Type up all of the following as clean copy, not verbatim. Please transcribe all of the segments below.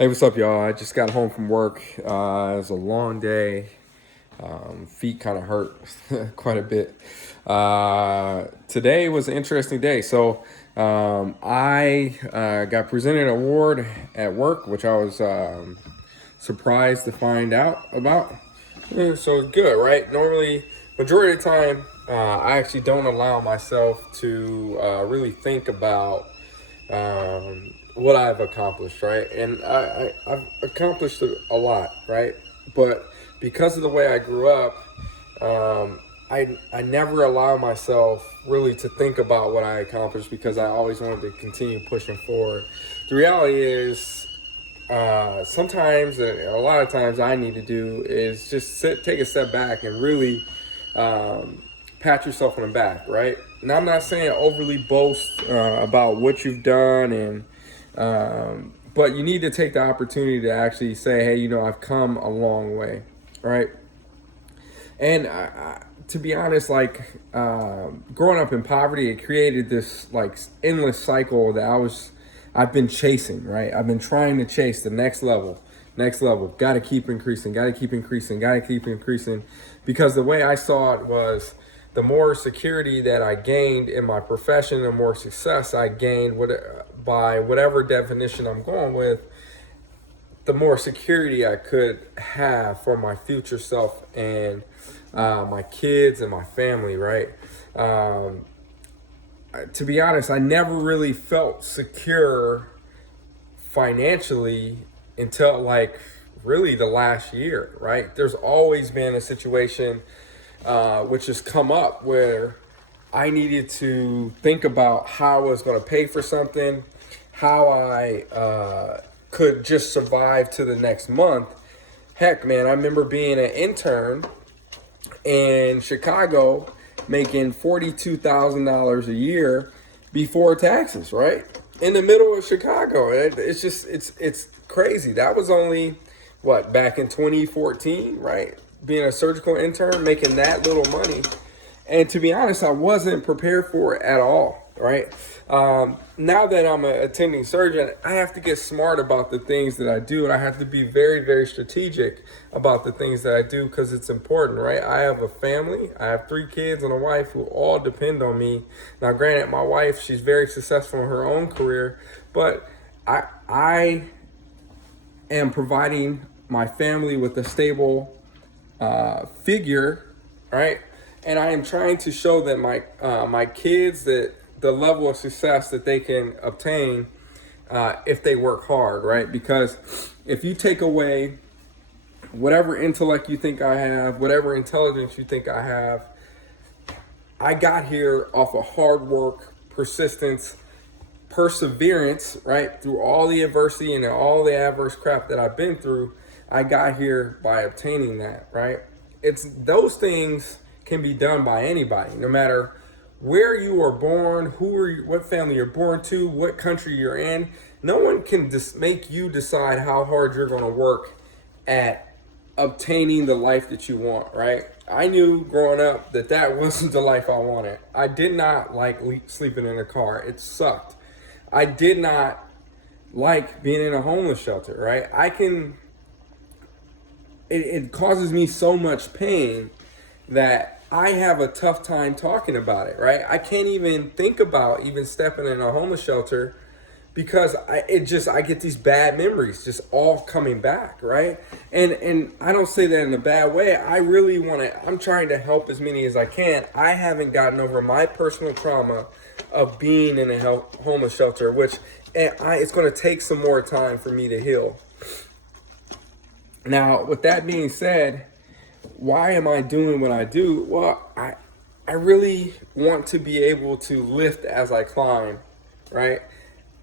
Hey, what's up, y'all? I just got home from work. It was a long day. Feet kind of hurt quite a bit. Today was an interesting day. I got presented an award at work, which I was surprised to find out about. So it's good, right? Normally, majority of the time, I actually don't allow myself to really think about what I've accomplished, right? And I've accomplished a lot, right? But because of the way I grew up, I never allow myself really to think about what I accomplished because I always wanted to continue pushing forward. The reality is, sometimes, a lot of times, I need to do is just take a step back and really pat yourself on the back, right? And I'm not saying overly boast about what you've done, but you need to take the opportunity to actually say, hey, I've come a long way, right? And to be honest, growing up in poverty, it created this endless cycle that I've been chasing, right? I've been trying to chase the next level. Got to keep increasing, because the way I saw it was, the more security that I gained in my profession, the more success I gained by whatever definition I'm going with, the more security I could have for my future self and my kids and my family, right? To be honest, I never really felt secure financially until really the last year, right? There's always been a situation which has come up where I needed to think about how I was going to pay for something, how I could just survive to the next month. Heck, man, I remember being an intern in Chicago making $42,000 a year before taxes, right? In the middle of Chicago. It's crazy. That was only, back in 2014, right? Being a surgical intern, making that little money. And to be honest, I wasn't prepared for it at all, right? Now that I'm an attending surgeon, I have to get smart about the things that I do, and I have to be very, very strategic about the things that I do because it's important, right? I have a family. I have 3 kids and a wife who all depend on me. Now, granted, my wife, she's very successful in her own career, but I am providing my family with a stable figure, right? And I am trying to show that my kids that the level of success that they can obtain if they work hard, right? Because if you take away whatever intellect you think I have, whatever intelligence you think I have, I got here off of hard work, persistence, perseverance, right? Through all the adversity and all the adverse crap that I've been through, I got here by obtaining that, right? It's those things can be done by anybody, no matter where you were born, what family you're born to, what country you're in. No one can just make you decide how hard you're going to work at obtaining the life that you want, right? I knew growing up that wasn't the life I wanted. I did not like sleeping in a car. It sucked. I did not like being in a homeless shelter, right? It causes me so much pain that I have a tough time talking about it, right? I can't even think about even stepping in a homeless shelter because I get these bad memories just all coming back, right? And I don't say that in a bad way. I'm trying to help as many as I can. I haven't gotten over my personal trauma of being in a homeless shelter, which it's going to take some more time for me to heal. Now, with that being said, why am I doing what I do? Well, I really want to be able to lift as I climb, right?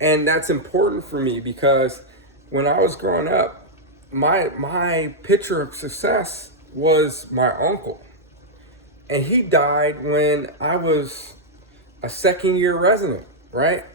And that's important for me because when I was growing up, my picture of success was my uncle. And he died when I was a second-year resident, right?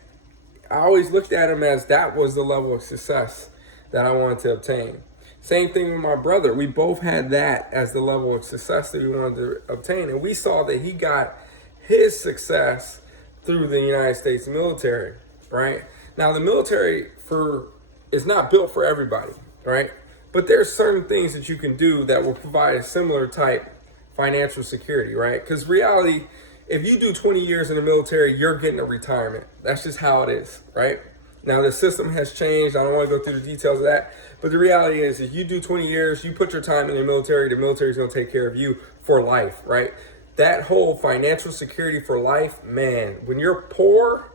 I always looked at him as that was the level of success that I wanted to obtain. Same thing with my brother. We both had that as the level of success that we wanted to obtain. And we saw that he got his success through the United States military, right? Now, the military, for is not built for everybody, right? But there's certain things that you can do that will provide a similar type financial security, right? Because reality, if you do 20 years in the military, you're getting a retirement. That's just how it is, right? Now the system has changed. I don't want to go through the details of that, but the reality is, if you do 20 years, you put your time in the military is going to take care of you for life, right? That whole financial security for life, man, when you're poor,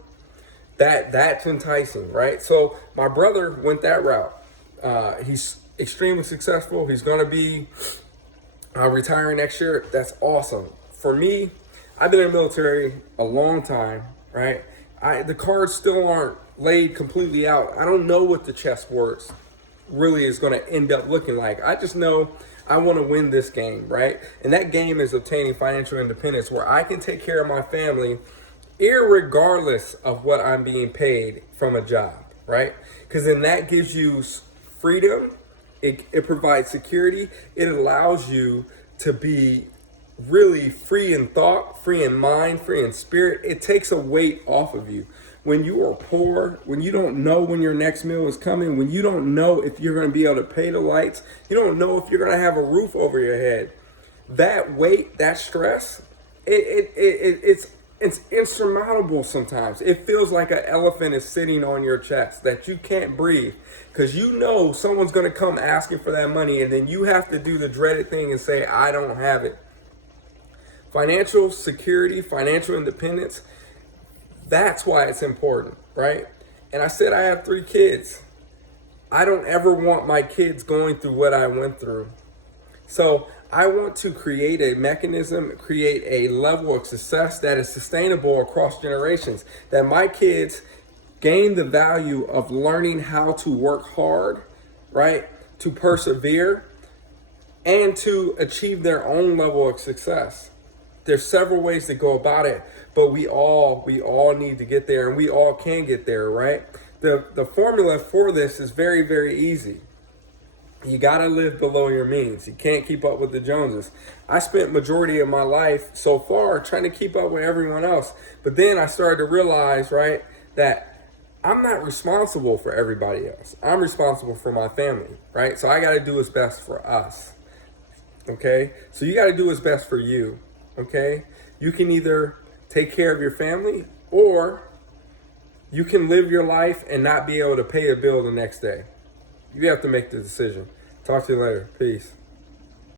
that's enticing, right? So my brother went that route. He's extremely successful. He's going to be retiring next year. That's awesome. For me, I've been in the military a long time, right? The cards still aren't laid completely out. I don't know what the chessboards really is going to end up looking like. I just know I want to win this game, right? And that game is obtaining financial independence, where I can take care of my family irregardless of what I'm being paid from a job, right? Because then that gives you freedom. It provides security. It allows you to be really free in thought, free in mind, free in spirit. It takes a weight off of you. When you are poor, when you don't know when your next meal is coming, when you don't know if you're going to be able to pay the lights, you don't know if you're going to have a roof over your head, that weight, that stress, it's insurmountable sometimes. It feels like an elephant is sitting on your chest that you can't breathe, because you know someone's going to come asking for that money, and then you have to do the dreaded thing and say, I don't have it. Financial security, financial independence, that's why it's important, right? And I said I have 3 kids. I don't ever want my kids going through what I went through. So I want to create a mechanism, create a level of success that is sustainable across generations, that my kids gain the value of learning how to work hard, right? To persevere and to achieve their own level of success. There's several ways to go about it, but we all need to get there, and we all can get there, right? The formula for this is very, very easy. You got to live below your means. You can't keep up with the Joneses. I spent majority of my life so far trying to keep up with everyone else. But then I started to realize, right, that I'm not responsible for everybody else. I'm responsible for my family, right? So I got to do what's best for us, okay? So you got to do what's best for you, okay? You can either take care of your family, or you can live your life and not be able to pay a bill the next day. You have to make the decision. Talk to you later. Peace.